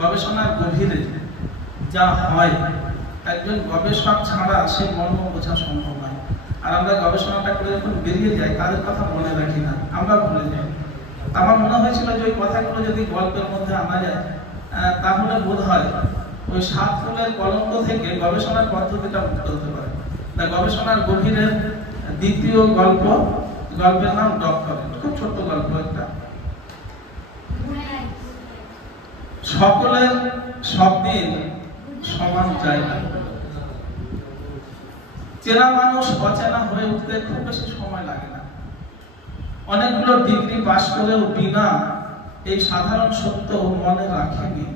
গবেষণার গভীরে যা হয় একজন গবেষক ছাড়া সে মর্ম বোঝা সম্ভব নয়। আর আমরা গবেষণাটা করে যখন বেরিয়ে যাই তাদের কথা মনে রাখি না, আমরা ভুলে যাই। আমার মনে হয়েছিল যে ওই কথাগুলো যদি গল্পের মধ্যে আনা যায় তাহলে বোধ হয় ওই 7 ফুলের কলঙ্ক থেকে গবেষণার পদ্ধতিটা মুক্ত হতে পারে। তাই গবেষণার গভীরের দ্বিতীয় গল্পের নাম ডক্টরেট। খুব ছোট্ট গল্প একটা। সকলের সব দিন সমান জায়গা। চেনা মানুষ অচেনা হয়ে উঠতে খুব বেশি সময় লাগে না। অনেকগুলো ডিগ্রি পাশ করেও বিনা এই সাধারণ সত্য মনে রাখেনি।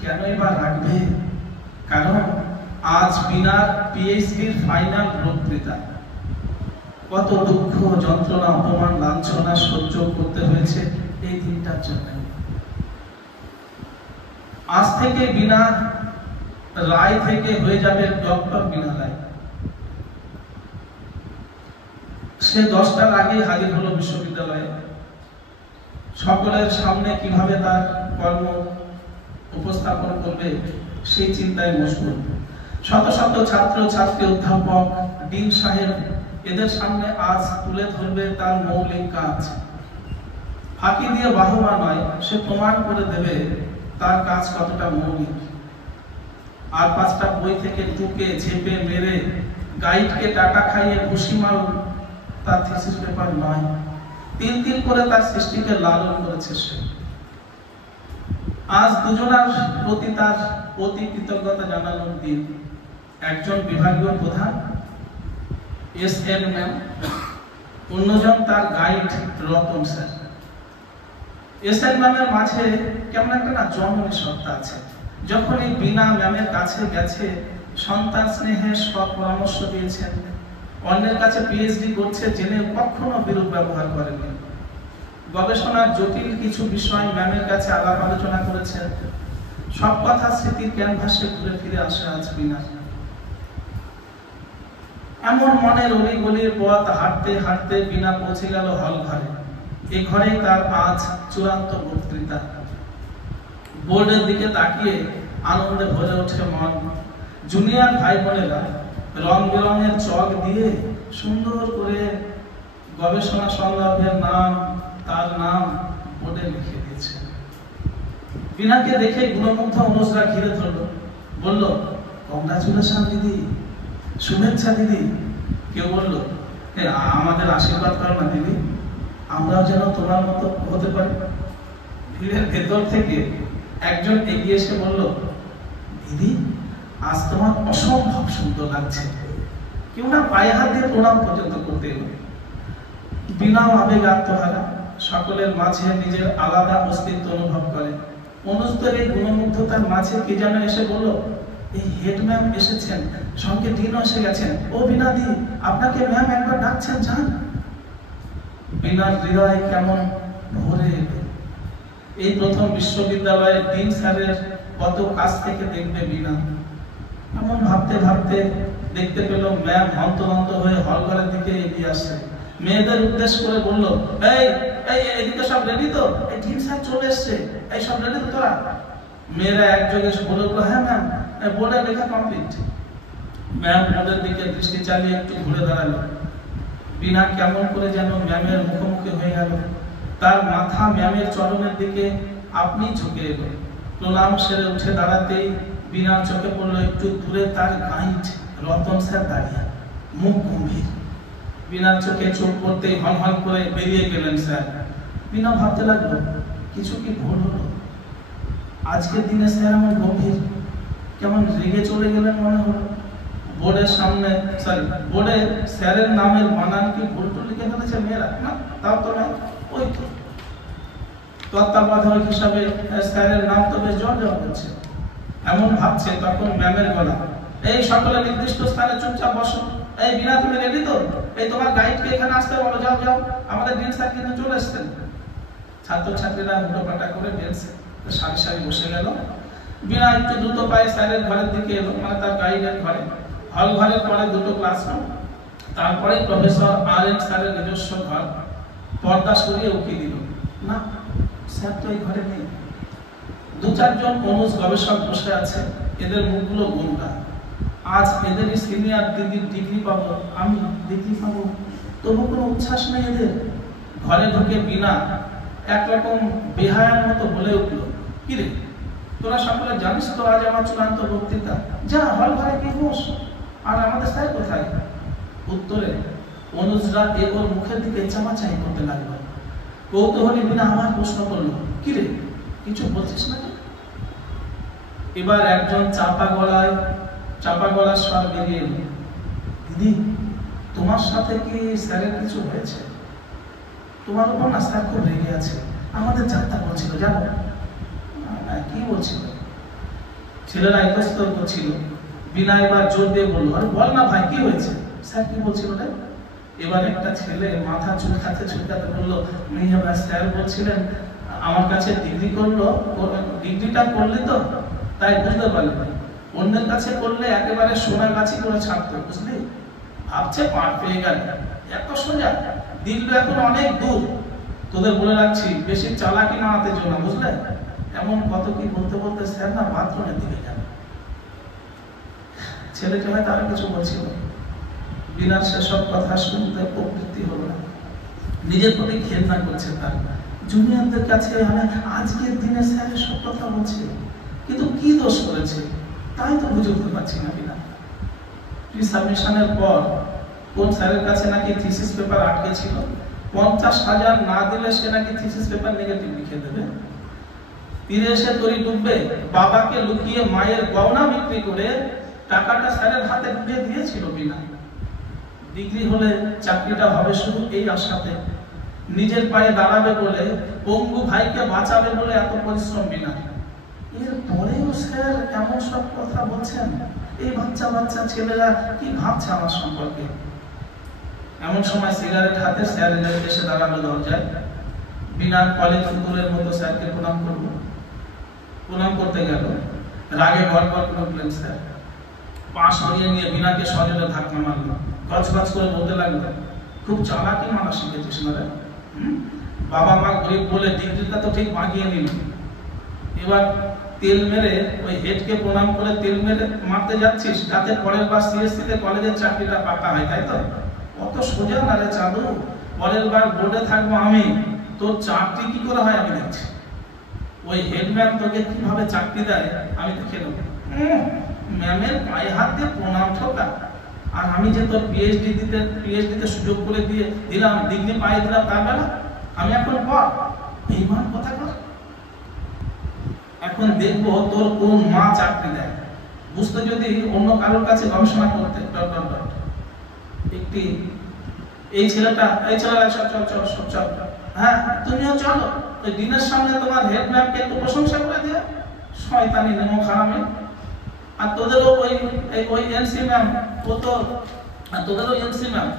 কেনই বা রাখবে? কারণ আজ বিনার পিএইচডির ফাইনাল বক্তৃতা। কত দুঃখ, যন্ত্রণা, অপমান, লাঞ্ছনা সহ্য করতে হয়েছে এই দিনটার জন্য। আজ থেকে বিনা রায় থেকে হয়ে যাবে ডক্টর বিনা রায়। সে 10টার আগে হাজির হলো বিশ্ববিদ্যালয়ে। সকলের সামনে কিভাবে তার কর্ম উপস্থাপন করবে সেই চিন্তায় মশগুল। শত শত ছাত্র ছাত্রী, অধ্যাপক, ডিন সাহেব এদের সামনে আজ তুলে ধরবে তার মৌলিক কাজ। ফাঁকি দিয়ে বাহবা নয়, সে প্রমাণ করে দেবে তার কাজ কতটা মৌলিক। আর 5টা বই থেকে টুকে ঝেপে মেরে গাইডকে টাকা খাইয়ে ঘুষি মারুন তার থিসিস পেপার নয়। তিল তিল করে তার সৃষ্টিকে লালন করেছে সে। আজ দুজনার প্রতি তার অতি কৃতজ্ঞতা জানানোর দিন। একজন বিভাগীয় প্রধান এস.এন. ম্যাম, অন্যজন তার গাইড রতন স্যার। এস.এন. ম্যামের মাঝে কেমন একটা না জন্মনি সত্তা আছে। যখন এই বিনা ম্যামের কাছে গেছে, সন্তান স্নেহে সৎ পরামর্শ দিয়েছেন। অন্যের কাছে পিএইচডি করছে জেনে কখনো বিরূপ ব্যবহার করেননি। গবেষণার জটিল কিছু বিষয় ম্যামের কাছে আলাপ আলোচনা করেছেন। সব কথা স্মৃতির ক্যানভাসে ঘুরে ফিরে আসে আজ বিনা। এমন মনের অলিগলির পথ হাঁটতে হাঁটতে বিনা পৌঁছে গেল হল ঘরে। এই ঘরেই তার আজ চূড়ান্ত বক্তৃতা। বোর্ডের দিকে তাকিয়ে আনন্দে ভরে ওঠে মন। জুনিয়র ভাই বোনেরা রং বেরঙের চক দিয়ে সুন্দর করে গবেষণা সংগ্রহের নাম, তার নাম বোর্ডে লিখে দিয়েছে। বিনাকে দেখে গুণমুগ্ধ অনুজরা ঘিরে ধরলো, বলল, কংগ্রাচুলেশন দিদি, শুভেচ্ছা দিদি। কেউ বলল, আমাদের আশীর্বাদ করো না দিদি, আমরাও যেন তোমার মতো হতে পারি। ভিড়ের ভেতর থেকে একজন এগিয়ে এসে বলল, দিদি আজ তোমার অসম্ভব সুন্দর লাগছে। কেউ না পায়ে হাত দিয়ে প্রণাম পর্যন্ত করতে এলো। বিনা আবেগ আত্মহারা, সকলের মাঝে নিজের আলাদা অস্তিত্ব অনুভব করে। অনুজদের এই গুণমুগ্ধতার মাঝে কে যেন এসে বলল, এই হেড ম্যাম এসেছেন, সঙ্গে ডিনও এসে গেছেন। ও বিনা দি, আপনাকে ম্যাম একবার ডাকছেন, যান। বিনার হৃদয় কেমন ভরে এলো। এই প্রথম বিশ্ববিদ্যালয়ের ডিন স্যারের কত কাছ থেকে দেখবে বিনা। এমন ভাবতে ভাবতে দেখতে পেল ম্যাম হন্তদন্ত হয়ে হল ঘরের দিকে এগিয়ে আসছে। মেয়েদের উদ্দেশ্য করে বলল, এই এই এদিকে সব রেডি তো? এই ডিন স্যার চলে এসছে, এই সব রেডি তো তোরা? মেয়েরা একযোগে বলে উঠলো, হ্যাঁ ম্যাম, বোর্ডে লেখা কমপ্লিট। ম্যাম ওদের দিকে দৃষ্টি চালিয়ে একটু ঘুরে দাঁড়ালো। বিনা কেমন করে যেন ম্যামের মুখোমুখি হয়ে গেল। তার মাথা ম্যামের চরণের দিকে আপনি ঝুঁকে এলো। প্রণাম সেরে উঠে দাঁড়াতেই বিনার চোখে পড়লো একটু দূরে তার গাইড রতন স্যার দাঁড়িয়ে, মুখ গম্ভীর। বিনার চোখে চোখ পড়তেই হন হন করে বেরিয়ে গেলেন স্যার। বিনা ভাবতে লাগলো, কিছু কি ভুল হলো? আজকের দিনে স্যার আমার গম্ভীর, কেমন রেগে চলে গেলেন মনে হলো। বোর্ডের সামনে বোর্ডে স্যারের নামের বানান কি ভুল টুল লিখে ফেলেছে মেয়েরা? না, তাও তো না। ওই তো তত্ত্বাবধায়ক হিসাবে স্যারের নাম তো বেশ জল জল হচ্ছে। এমন ভাবছে তখন ম্যামের গলা, এই সকলে নির্দিষ্ট স্থানে চুপচাপ বসো। এই বিনা, তুমি রেডি তো? এই তোমার গাইডকে এখানে আসতে বলো, যাও যাও, আমাদের ডিন স্যার কিন্তু চলে এসছেন। ছাত্রছাত্রীরা হুটোপাটা করে বেঞ্চে সারি সারি বসে গেল। বিনা একটু দ্রুত পায়ে স্যারের ঘরের দিকে এলো, মানে তার গাইডের ঘরে। হল ঘরের পরে দুটো ক্লাসরুম, তারপরে প্রফেসর আর.এন. স্যারের নিজস্ব ঘর। পর্দা সরিয়ে উকি দিল, না স্যার তো এই ঘরে নেই। দু চারজন অনুজ গবেষক বসে আছে, এদের মুখগুলো গোমরা। আজ এদেরই সিনিয়র দিদির ডিগ্রি পাবো, আমি ডিগ্রি পাবো, তবু কোনো উচ্ছ্বাস নেই এদের। ঘরে ঢুকে বিনা একরকম বেহায়ার মতো বলে উঠলো, কিরে তোরা সকলে জানিস তো আজ আমার চূড়ান্ত বক্তৃতা, যা হল ঘরে গিয়ে বস। আর আমাদের স্যার কোথায়? উত্তরে অনুজরা এ ওর মুখের দিকে চামাচাই করতে লাগলো। কৌতূহলী বিনা আমার প্রশ্ন করলো, কিরে কিছু বলছিস না? এবার একজন চাপা গলার স্বর বেরিয়ে এলো, দিদি তোমার সাথে কি স্যারের কিছু হয়েছে? তোমার উপর না স্যার খুব রেগে আছে, আমাদের যাত্রা বলছিল জানো। কি বলছিল? ছেলেরা ইতস্তত করছিল। বিনা এবার জোর দিয়ে বললো, আরে বল না ভাই কি হয়েছে? স্যার কি বলছিল রে? এবার একটা ছেলে মাথা চুলকাতে বললো, স্যার বলছিলেন আমার কাছে ডিগ্রিটা করলে তো তাই বুঝতে পারলি, অন্যের কাছে করলে একেবারে সোনা গাছি করে ছাড়তো, বুঝলি? ভাবছে পার পেয়ে গেল, এত সোজা। দিল্লি এখন অনেক দূর, তোদের বলে রাখছি বেশি চালাকি মারাতে জন্য, বুঝলে? এমন কত কি বলতে বলতে স্যার না বাথরুমের দিকে গেল। ছেলেকে হয়তো আরো কিছু বলছিল। বিনার সেসব কথা শুনতে প্রবৃত্তি হলো না। নিজের প্রতি ঘেন্না করছে তার। জুনিয়রদের কাছে আজকের দিনে স্যার সব কথা বলছে, কিন্তু কি দোষ করেছে তাই তো বুঝে উঠতে পারছি না। বিনা প্রি-সাবমিশনের পর কোন স্যারের কাছে নাকি থিসিস পেপার আটকে ছিল, 50,000 না দিলে সে নাকি থিসিস পেপার নেগেটিভ লিখে দেবে। তীরে এসে তরি ডুববে, বাবাকে লুকিয়ে মায়ের গয়না বিক্রি করে টাকাটা স্যারের হাতে ঢুকে দিয়েছিল বিনা। ডিগ্রি হলে চাকরিটা হবে শুধু এই আশাতে, নিজের পায়ে দাঁড়াবে বলে, পঙ্গু ভাইকে বাঁচাবে বলে এত পরিশ্রম বিনা। এর পরেও স্যার এমন সব কথা বলছেন, এই বাচ্চা ছেলেরা কি ভাবছে আমার সম্পর্কে? এমন সময় সিগারেট হাতে স্যার এসে দাঁড়ালো দরজায়। বিনা কলেজ ফুকুরের মতো স্যারকে প্রণাম করতে গেল। রাগে গড়গড় করে উঠলেন স্যার। পা সরিয়ে নিয়ে বিনাকে শরীরে ধাক্কা মারলো, গজগজ করে বলতে লাগলো, খুব চালাকি মারা শিখেছিস না রে? বাবা মা গরিব বলে ডিগ্রিটা তো ঠিক মাগিয়ে নিল, এবার তেল মেরে ওই হেডকে প্রণাম করে তেল মেরে মারতে যাচ্ছিস যাতে পরের বার সিএসসি তে কলেজের চাকরিটা পাকা হয়, তাই তো? অত সোজা না রে চাঁদু, পরের বার বোর্ডে থাকবো আমি, তোর চাকরি কি করে হয় আমি দেখছি। ওই হেডম্যান তোকে কিভাবে চাকরি দেয় আমি দেখে নেব। ম্যামের পায়ে হাত দিয়ে প্রণাম ঠোকা, আর আমি যে তোর পিএইচডিতে সুযোগ করে দিয়ে দিলাম, ডিগ্রি পাইয়ে দিলাম, তার বেলা আমি এখন পর বেঈমান কথা কর। এখন দেখবো তোর কোন মা চাকরি দেয়। বুঝতে যদি অন্য কারোর কাছে গবেষণা করতে একটি এই ছেলেরা চল, হ্যাঁ তুমিও চলো, ওই দিনের সামনে তোমার হেড ম্যামকে একটু প্রশংসা করে দিও, শয়তানি নেমো খারামে। আর তোদেরও ওই এনসি ম্যাম,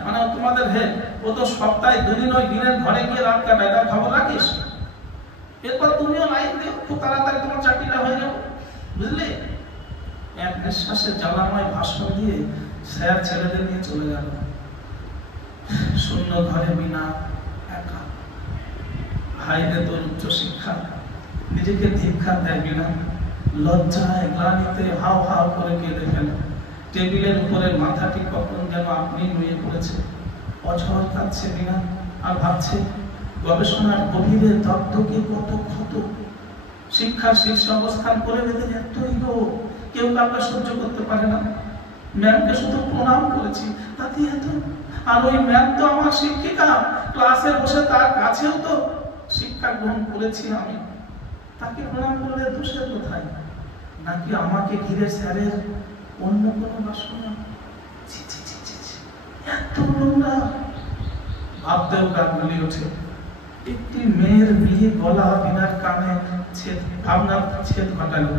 মানে তোমাদের হেড, ও তো সপ্তাহে 2 দিন ওই দিনের ঘরে গিয়ে রাত কাটায়, তার খবর রাখিস। এরপর তুমিও লাইন দিও, খুব তাড়াতাড়ি তোমার চাকরিটা হয়ে যাবে, বুঝলি? এক নিঃশ্বাসে জ্বালাময় ভাষণ দিয়ে স্যার ছেলেদের নিয়ে চলে গেল। শূন্য ঘরে বিনা একা। হাইরে তোর উচ্চ শিক্ষা, নিজেকে ধিক্ষা দেয় বিনা। লজ্জায় গ্লানিতে হাও হাও করে কেঁদে ফেলে। টেবিলের উপরে মাথাটি কখন যেন আপনি নুয়ে পড়েছে। অঝর কাঁদছে বিনা, আর ভাবছে গবেষণার গভীরে তত্ত্বকে কত ক্ষত। শিক্ষার শীর্ষ অবস্থান করে বেঁধে এতই লোক, কেউ কাউকে সহ্য করতে পারে না। ম্যামকে শুধু প্রণাম করেছি, তাতে এত। আর ওই ম্যাম তো আমার শিক্ষিকা, ক্লাসে বসে তার কাছেও তো শিক্ষা গ্রহণ করেছি আমি। তাকে প্রণাম করলে দোষের কোথায়? নাকি আমাকে ঘিরে স্যারের অন্য কোনো বাসনা? এত নোংরা ভাবতেও গানগুলি ওঠে। একটি মেয়ের বিয়ে গলা বিনার কানে ভাবনার ছেদ ঘটালো।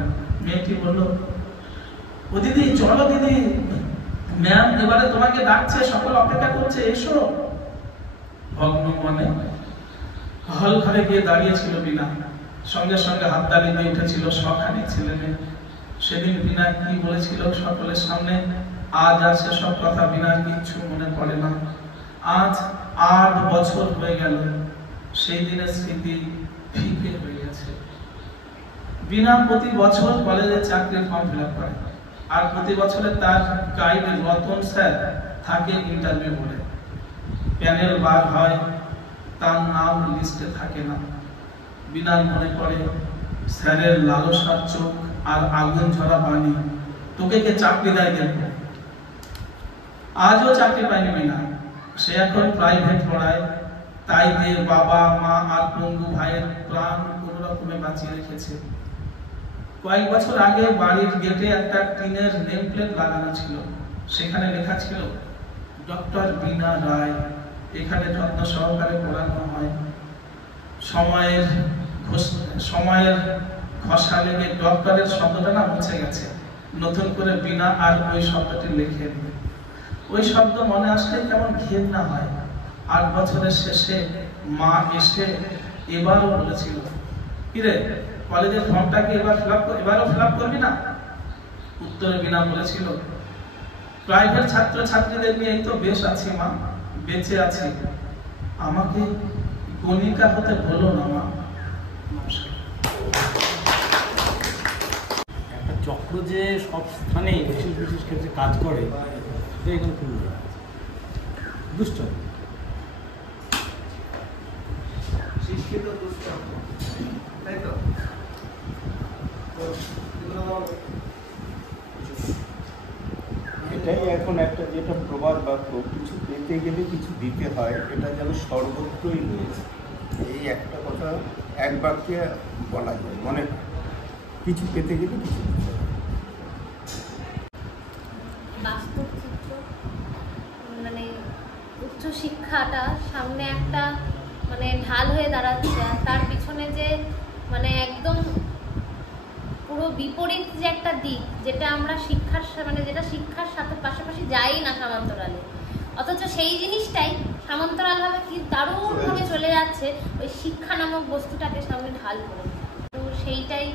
মেয়েটি বলল, ও দিদি চলো দিদি, ম্যাম এবারে তোমাকে ডাকছে, সকল অপেক্ষা করছে, এসো। ভগ্ন মনে হল ঘরে গিয়ে দাঁড়িয়েছিল বিনা। সঙ্গে সঙ্গে হাততালি দিয়ে উঠেছিল সখানি ছেলে মেয়ে। সেদিন বিনা কি বলেছিল সকলের সামনে, আজ আর সেসব কথা বিনার কিচ্ছু মনে পড়ে না। আজ 8 বছর হয়ে গেল, সেই দিনের স্মৃতি ফিকে হয়ে গেছে। বিনা প্রতি বছর কলেজে চাকরির ফর্ম ফিল আপ করে, আর প্রতি বছরে তার গাইড রতন স্যার থাকে ইন্টারভিউ বলে, প্যানেল বার হয়, তার নাম লিস্টে থাকে না। বিনা মনে করে স্যারের লালসার চোখ আর আগুন ঝরা বাণী, তোকে কে চাকরি দেয় দেখবো। আজও চাকরি পায়নি বিনা, সে এখন প্রাইভেট পড়ায়, তাই দিয়ে বাবা মা আর পঙ্গু ভাইয়ের প্রাণ কোন রকমে বাঁচিয়ে রেখেছে। কয়েক বছর আগে বাড়ির গেটে একটা টিনের নেম প্লেট লাগানো ছিল, সেখানে লেখা ছিল ডক্টর বিনা রায়, এখানে যত্ন সহকারে পড়ানো হয়। সময়ের ঘষা লেগে ডক্টরের শব্দটা না মুছে গেছে, নতুন করে বিনা আর ওই শব্দটি লিখে। ওই শব্দ মনে আসলে কেমন ঘেন্না হয়। 8 বছরের শেষে মা এসে এবারও বলেছিল, কিরে কলেজের ফর্মটা কি এবারও ফিল আপ করবি না? উত্তরে বিনা বলেছিল, প্রাইভেট ছাত্র ছাত্রীদের নিয়ে তো বেশ আছি মা, বেঁচে আছি, আমাকে গণিকা হতে বলো না মা। একটা চক্র যে সব স্থানে বিশেষ বিশেষ ক্ষেত্রে কাজ করে, সেটা এখানে খুবই দুষ্ট। শিক্ষিত দুষ্ট, তাই তো? এটাই এখন একটা যেটা প্রবাদ বাক্য, কিছু পেতে গেলে কিছু দিতে হয়, এটা যেন সর্বত্রই রয়েছে। এই একটা কথা এক বাক্যে বলা যায়, মনে হয় কিছু পেতে গেলে কিছু দিতে হয়। বাস্তব চিত্র, মানে উচ্চশিক্ষাটা সামনে একটা মানে ঢাল হয়ে দাঁড়াচ্ছে, আর তার পিছনে যে মানে একদম পুরো বিপরীত যে একটা দিক, যেটা আমরা যেটা শিক্ষার সাথে পাশাপাশি যাই না সমান্তরালে, অথচ সেই জিনিসটাই সমান্তরালভাবে কি দারুণভাবে চলে যাচ্ছে ওই শিক্ষা নামক বস্তুটাকে সামনে ঢাল করে। তো সেইটাই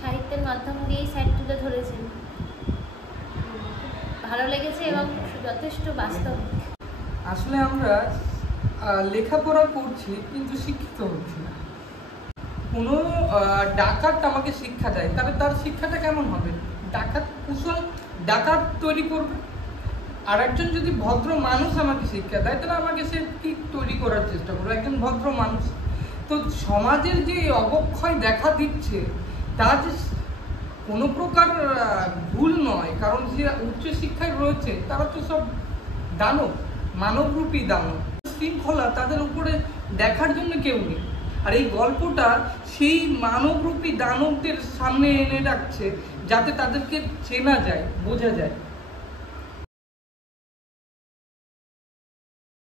সাহিত্যের মাধ্যম দিয়েই স্যার তুলে ধরেছেন, ভালো লেগেছে এবং যথেষ্ট বাস্তব। আসলে আমরা লেখাপড়া করছি কিন্তু শিক্ষিত হচ্ছি না। কোনো ডাকাত আমাকে শিক্ষা দেয়, তাহলে তার শিক্ষাটা কেমন হবে? ডাকাত কুশল ডাকাত তৈরি করবে। আর একজন যদি ভদ্র মানুষ আমাকে শিক্ষা দেয়, তাহলে আমাকে সে কি তৈরি করার চেষ্টা করবে? একজন ভদ্র মানুষ। তো সমাজের যে অবক্ষয় দেখা দিচ্ছে, তা যে কোনো প্রকার ভুল নয়, কারণ যে উচ্চশিক্ষায় রয়েছে তারা তো সব দানব, মানবরূপী দানব। শৃঙ্খলা তাদের উপরে দেখার জন্য কেউ নেই। আর এই গল্পটা সেই মানবরূপী দানবদের সামনে এনে রাখছে, যাতে তাদেরকে চেনা যায়, বোঝা যায়।